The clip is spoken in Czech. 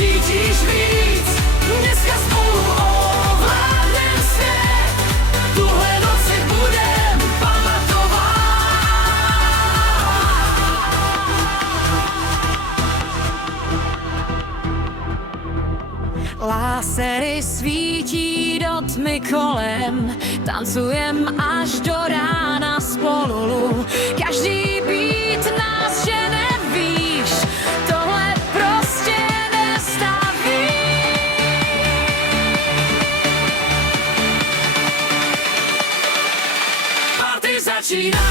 cítíš víc, dneska spolu ovládnem svět, tuhle noc si budem pamatovat. Lásery svítí do tmy kolem, tancujem až do rána spolu. Každý beat nás žene, víš, tohle prostě nestaví. Party začíná.